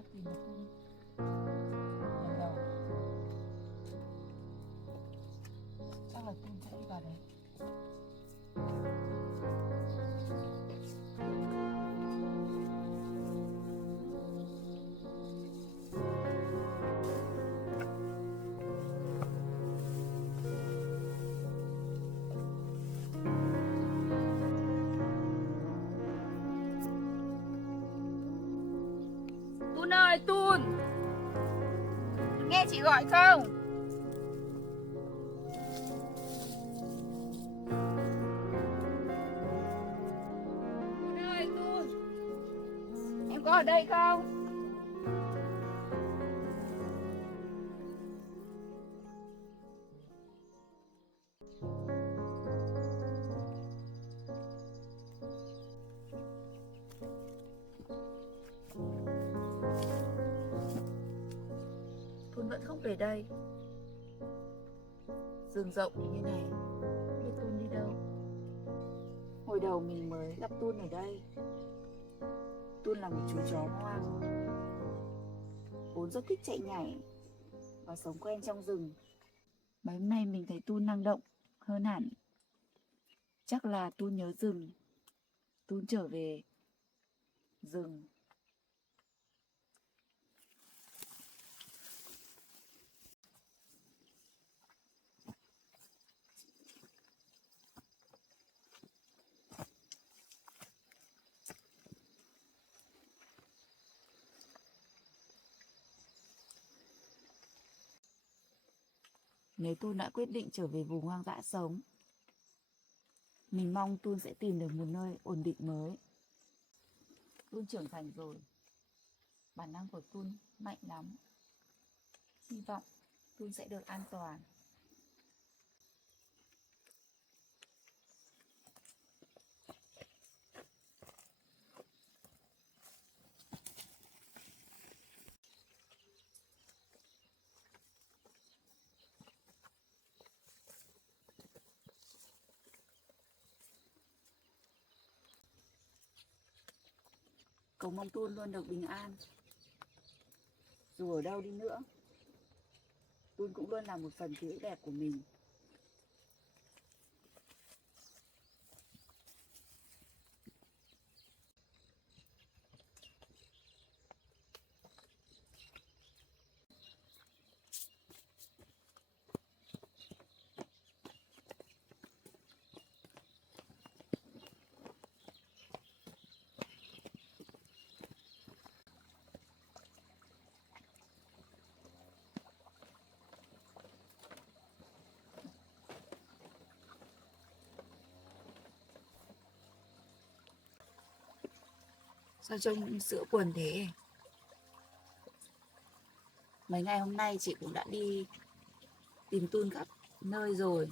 ra tìm được Tun lần đầu, chắc là Tun sẽ đi vào đấy. Tun ơi, Tun, nghe chị gọi không? Tun ơi, Tun, em có ở đây không? Tun vẫn không về đây. Rừng rộng như này, không biết Tun đi đâu. Hồi đầu mình mới gặp Tun ở đây, Tun là một chú chó hoang, vốn rất thích chạy nhảy và sống quen trong rừng. Mấy hôm nay mình thấy Tun năng động hơn hẳn. Chắc là Tun nhớ rừng. Tun trở về rừng. Nếu Tun đã quyết định trở về vùng hoang dã sống, mình mong Tun sẽ tìm được một nơi ổn định mới. Tun trưởng thành rồi, bản năng của Tun mạnh lắm. Hy vọng Tun sẽ được an toàn. Cầu mong Tun luôn được bình an. Dù ở đâu đi nữa, Tun cũng luôn là một phần ký ức đẹp của mình. Sao trông sữa buồn thế? Mấy ngày hôm nay chị cũng đã đi tìm Tun khắp nơi rồi.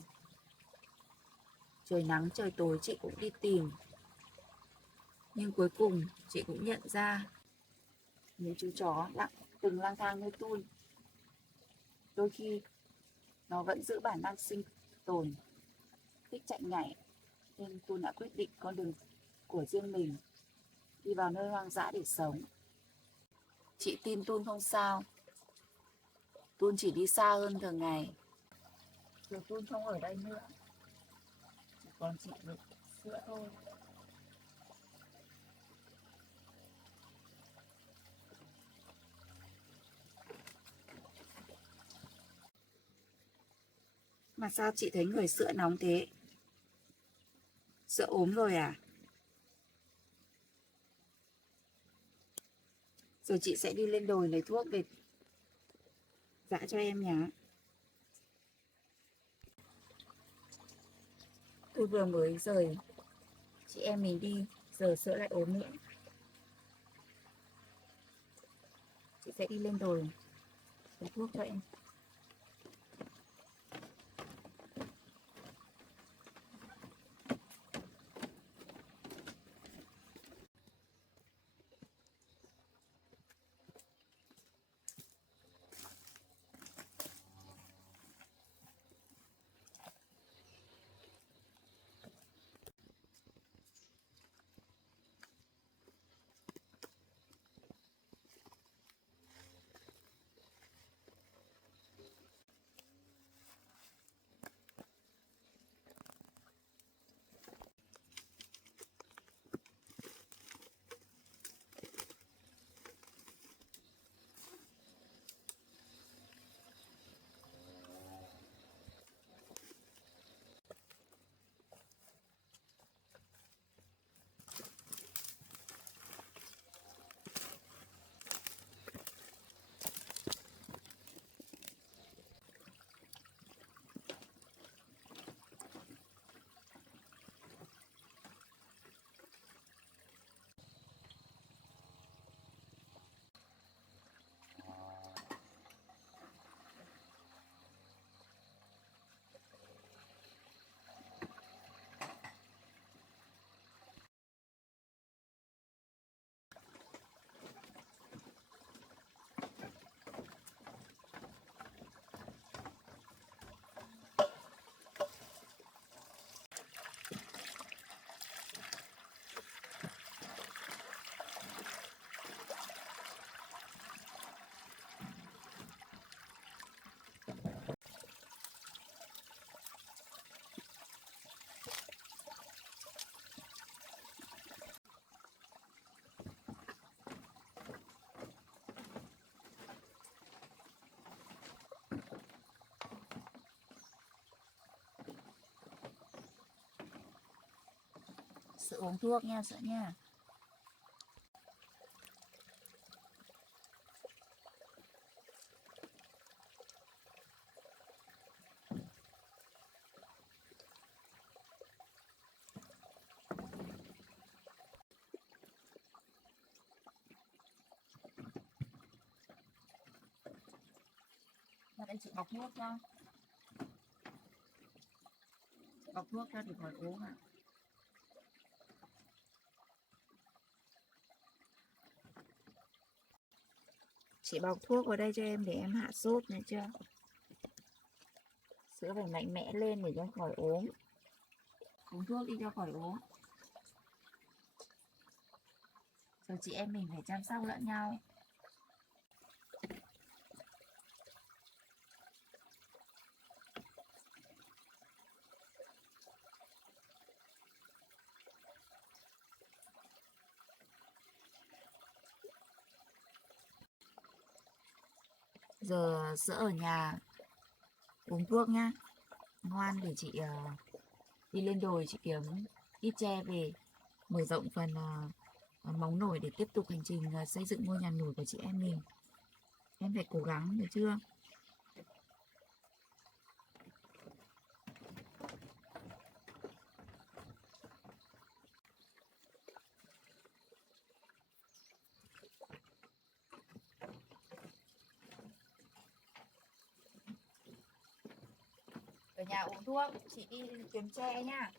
Trời nắng trời tối chị cũng đi tìm. Nhưng cuối cùng chị cũng nhận ra những chú chó từng lang thang như Tun, đôi khi nó vẫn giữ bản năng sinh tồn, thích chạy nhảy. Nên Tun đã quyết định con đường của riêng mình, đi vào nơi hoang dã để sống. Chị tin Tun không sao. Tun chỉ đi xa hơn thường ngày. Giờ Tun không ở đây nữa, chỉ còn chị được sữa thôi. Mà sao chị thấy người sữa nóng thế? Sữa ốm rồi à? Rồi chị sẽ đi lên đồi lấy thuốc về dã cho em nhá. Tôi vừa mới rời chị em mình đi, giờ sữa lại ốm nữa. Chị sẽ đi lên đồi lấy thuốc cho em. Sữa uống thuốc nha, sữa nha. Và đây chị bọc thuốc cho. Bọc thuốc cho thì khỏi uống ạ. Chị bọc thuốc vào đây cho em để em hạ sốt này chưa? Sữa phải mạnh mẽ lên để cho khỏi ốm. Uống thuốc đi cho khỏi ốm. Rồi chị em mình phải chăm sóc lẫn nhau. Giờ sữa ở nhà uống thuốc nhá. Ngoan để chị đi lên đồi chị kiếm ít tre về mở rộng phần móng nổi để tiếp tục hành trình xây dựng ngôi nhà nổi của chị em mình. Em phải cố gắng, được chưa? Ở nhà uống thuốc, chị đi kiếm tre nha.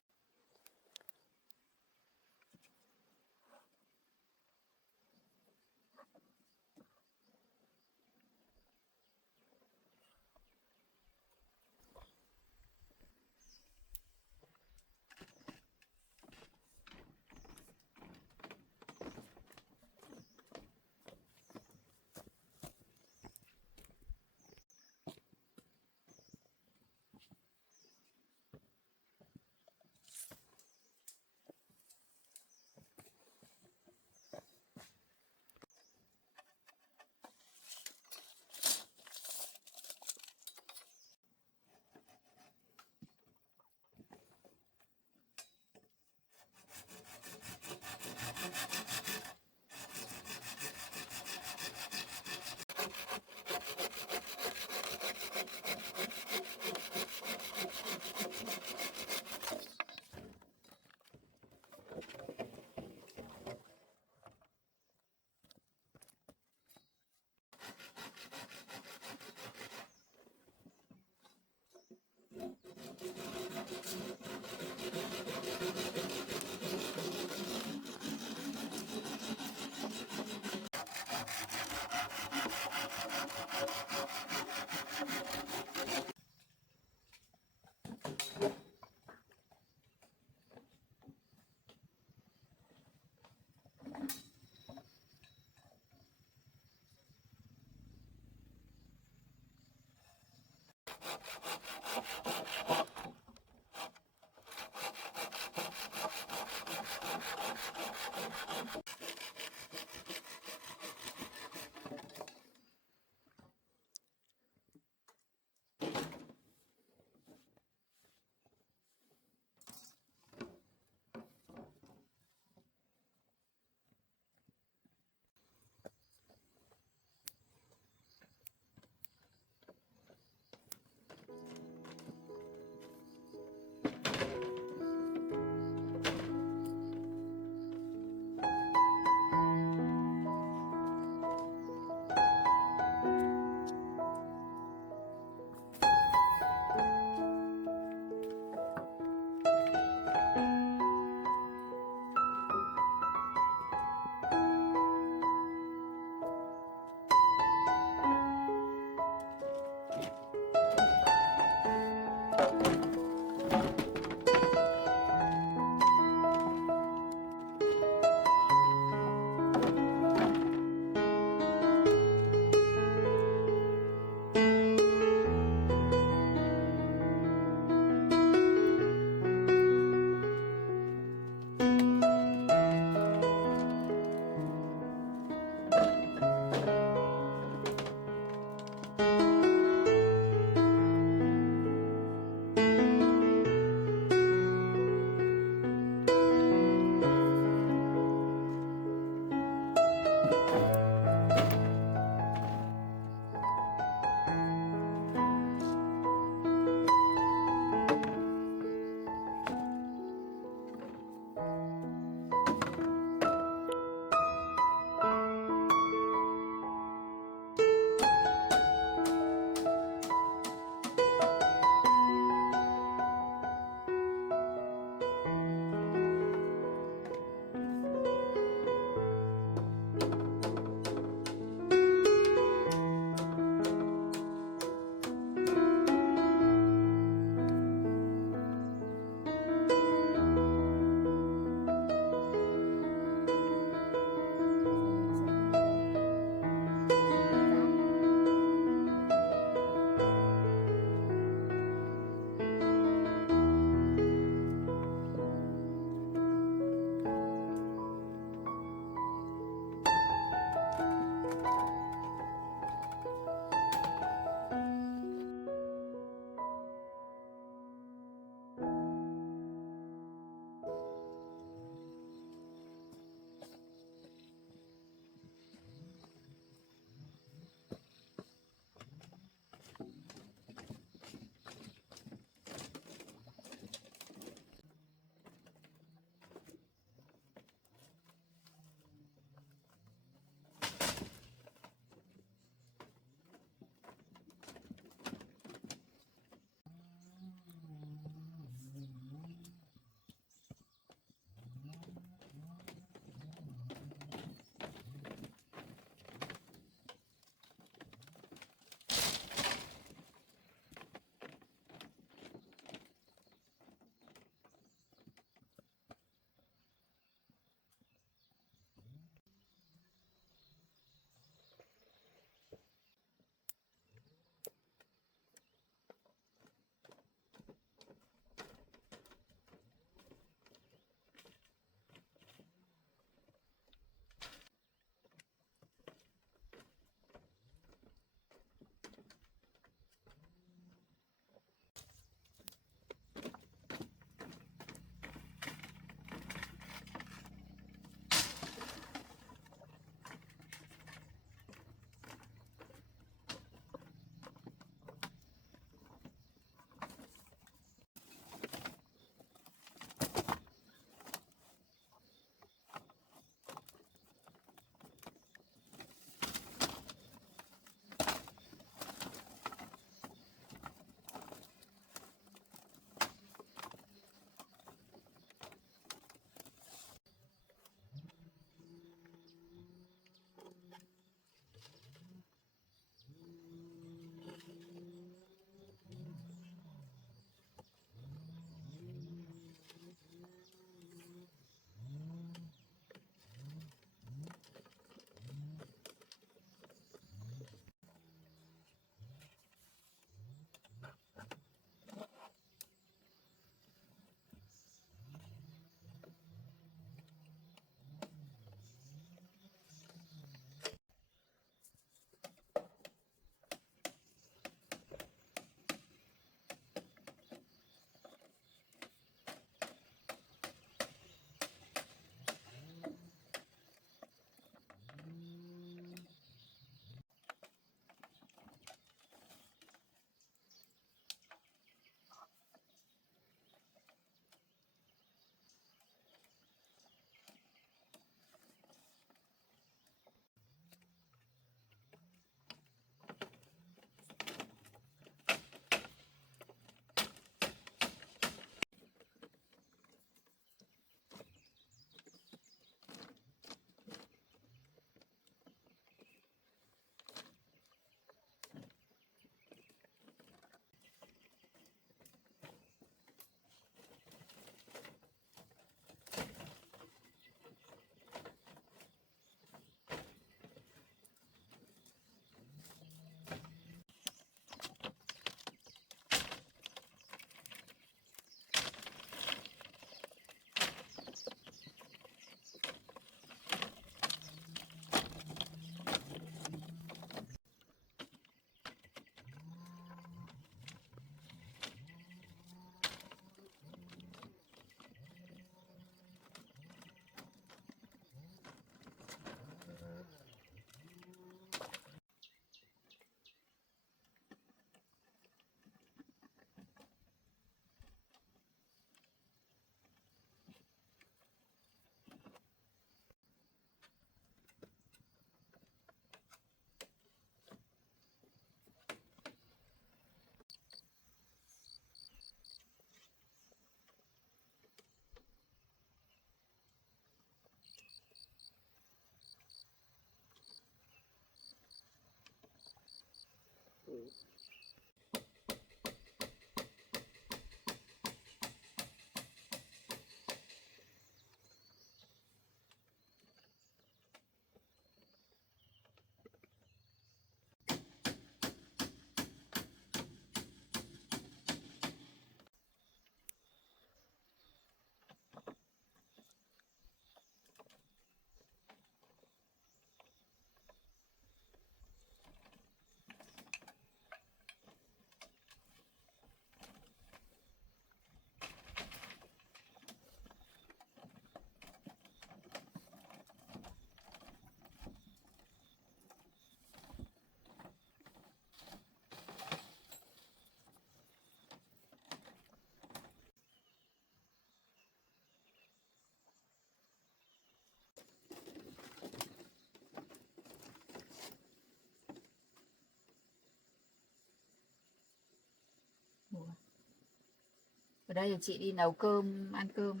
Ở đây là chị đi nấu cơm, ăn cơm.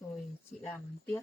Rồi chị làm tiếp.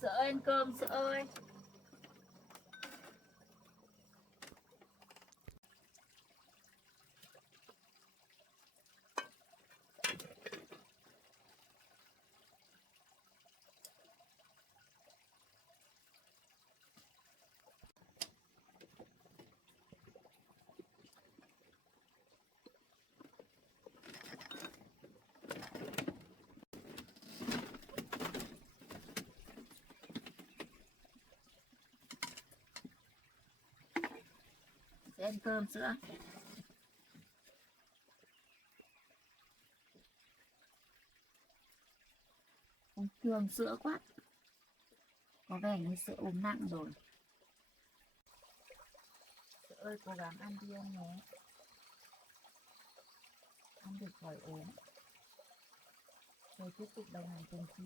Sữa ơi, ăn cơm sữa ơi. Sẽ ăn cơm sữa. Con thương sữa quá. Có vẻ như sữa ốm nặng rồi. Sữa ơi, cố gắng ăn đi em nhé. Ăn được khỏi ốm. Rồi tiếp tục đồng hành cùng chị.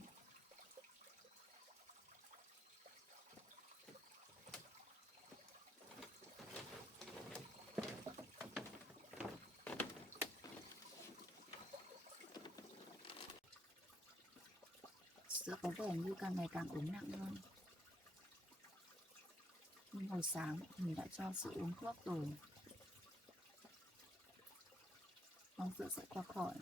Sữa có vẻ như càng ngày càng ốm nặng hơn. Nhưng hồi sáng mình đã cho sữa uống thuốc rồi. Mong sữa sẽ qua khỏi.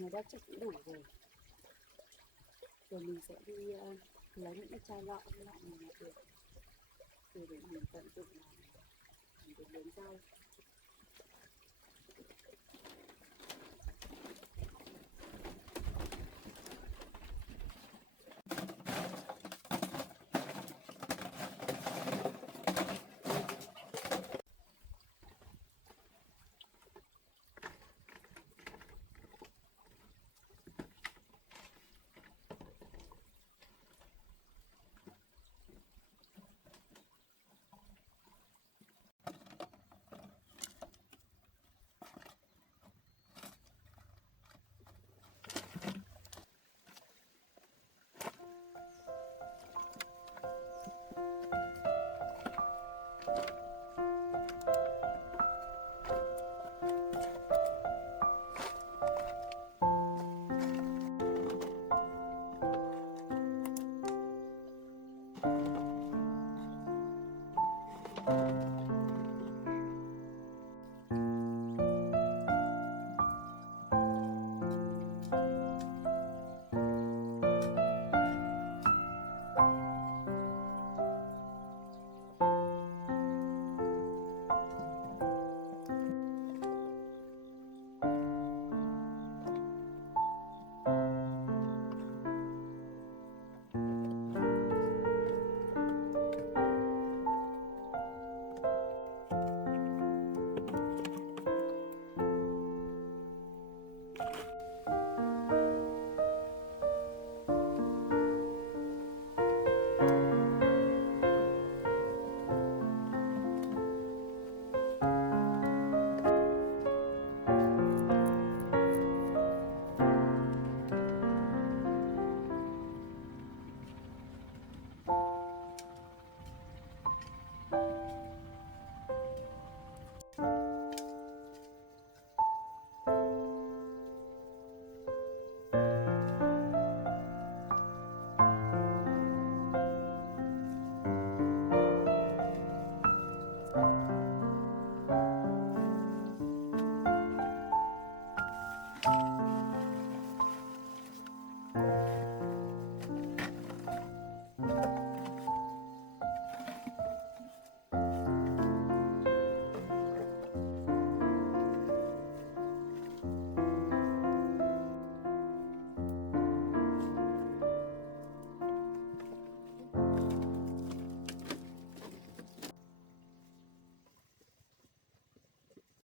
này đất chắc cũng đủ rồi. Rồi mình sẽ đi lấy những cái chai lọ này được, để mình tận dụng để nướng rau.